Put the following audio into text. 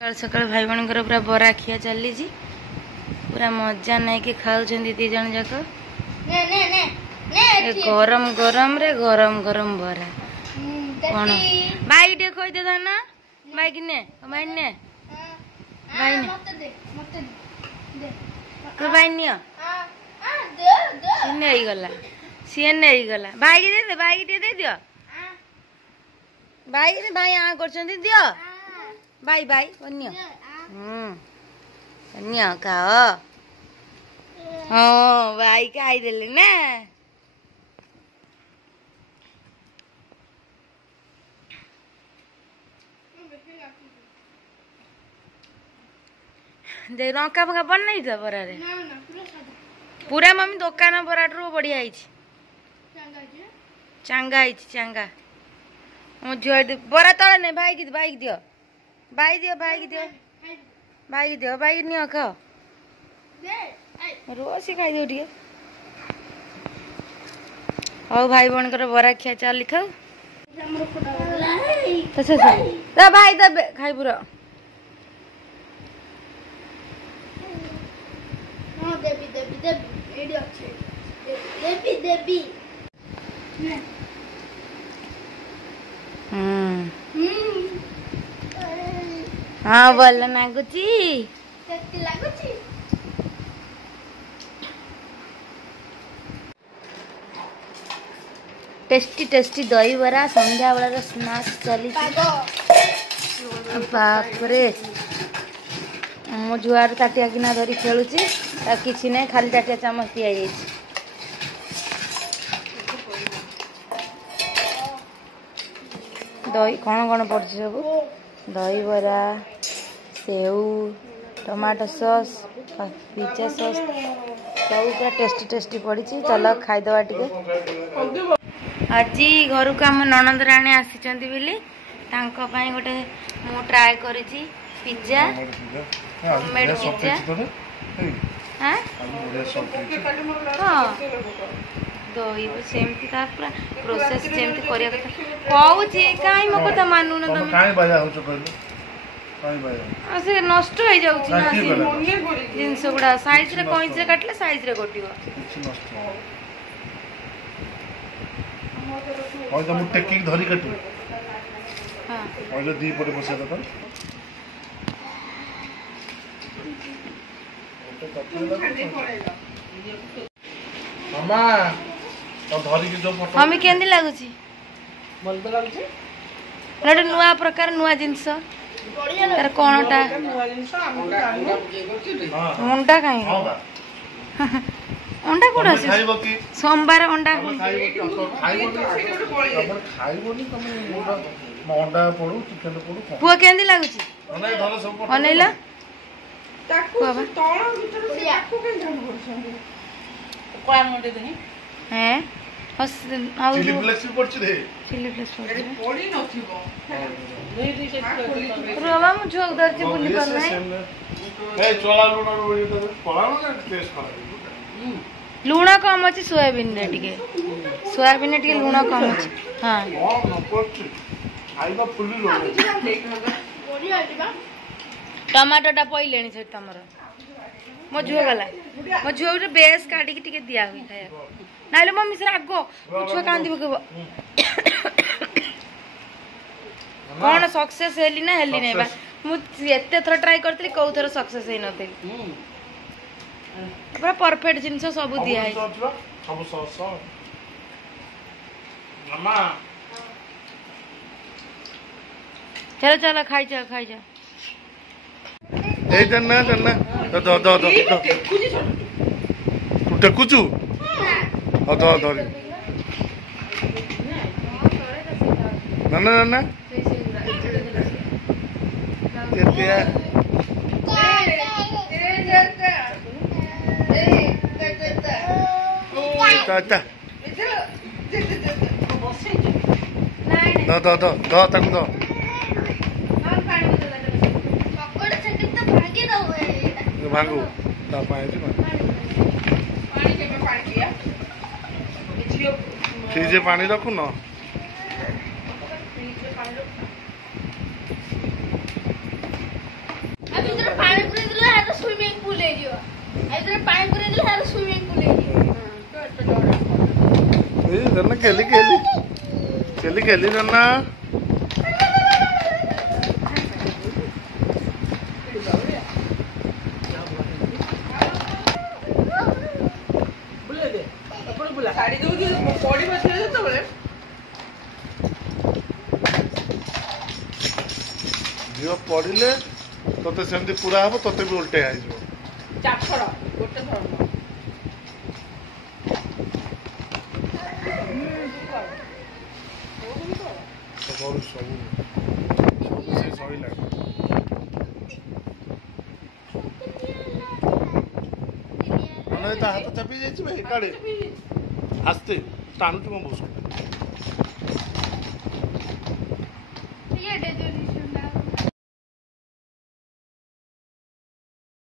सकाल सकाल भाई भणकर पूरा बरा खिया चली पूरा मजा नहीं कि खाऊ दी जन जाक गरम गरम रे गरम गरम बरा कौन बाइक टे खोई दे ना बाइक ने भाई ने भाई ने को भाई नियो सीने ही गला सीने ही गला बाइक दे दियो बाइक रे भाई आ करछन दियो बाय बाय अन्य अन्य खाओ हाँ बाई खाई देले ना दे रंका फंका बन नहीं था बरा रे पूरा मम्मी दुकान बराट रो बढ़िया है चांगा है चांगा मो झुआ बरा तले नहीं बाइक दियो बाई दियो बाई नियो खाओ रोसी खाई दो टिके हौ भाई भणकर बरा खिया चली था भाई दबे खाई पूरा हाँ भल नागुची टेस्टी टेस्टी दही बरा संध्या बेला स्नैक्स चली बाप रे मो जुआर ताटिया किना धरी खेलुची किसी नहीं खाली ताटिया चामच दिया दही कौन कौन पड़ी सब दही बरा save tomato sauce pizza sauce सब पूरा टेस्टी टेस्टी पड़ी चलो खाईदवा टिके आज घर को आम ननद राणी आसी गोटे मु ट्राए करी पिज्जा होममेड पिज्जा हाँ दही सेमती पूरा प्रोसेस जमती करिया कथा कहूँ कहीं मो कथा मानुन तुम से नष्ट हो जाउछि ना जिनस गुड़ा साइज रे कहीं से काटले साइज रे कटिबो और तो मुट्टे की धरी कटू हां और जो दी पड़े बसा था मामा तो धरी के जो फोटो हमें केंदी लागुछि मन तो लागुछि नडे नुआ प्रकार नुआ जिंस तार कोनटा अंडा काई अंडा कोडा से सोमवार अंडा खाइबोनी तमे अंडा पड़ू चिकन पड़ू पुआ केंदी लागुछि अनैला ताकू तळ भीतर से ताकू के जान करछन कोआ मोटे दही हैं हस आउ चिली फ्लेक्स पड़छि रे चिली फ्लेक्स पड़ी नथिबो नहीं दी से रोवा मु झोक दर से बुली पर नै ए चोला लुणा रो पळा न टेस्ट कर लुण कम अच्छी सोयाबीन रे टिके सोयाबीन टिके लुण कम अच्छी हाँ टमाटो टा पइले से तमर मो झुआ गला मो झुआ रे बेस काटी के टिके दिया हुई खाया नाले मम्मी से आगो छुआ कांदी बकेबो कौन सक्सेस हेली ना हेली नै बा मु एते थरा ट्राई करतली को थरा सक्सेस हे नते पूरा परफेक्ट जिनस सब दिया है सब सॉस मामा चलो चलो खाई जा ए जन्ना दो तू टेकुचू दो ना तेतिया ता दो ताकू दो भांगू ता पाए जी पानी के पानी पिया फ्रिज पानी रखु न रन्ना खेली खेली खेली खेली रन्ना ଛାଡ଼ି ଦଉଛି ପଡ଼ିବ ଝିଅ ଯେତେବେଳେ झील पड़े ते सेमती पूरा हम ते भी उल्टे हो ଚାପଡ଼ ଗୋଟେ ଧର୍ମ सब सब से सैला हाथ चापी जाइए काड़े आस्ते टाणुच मो बस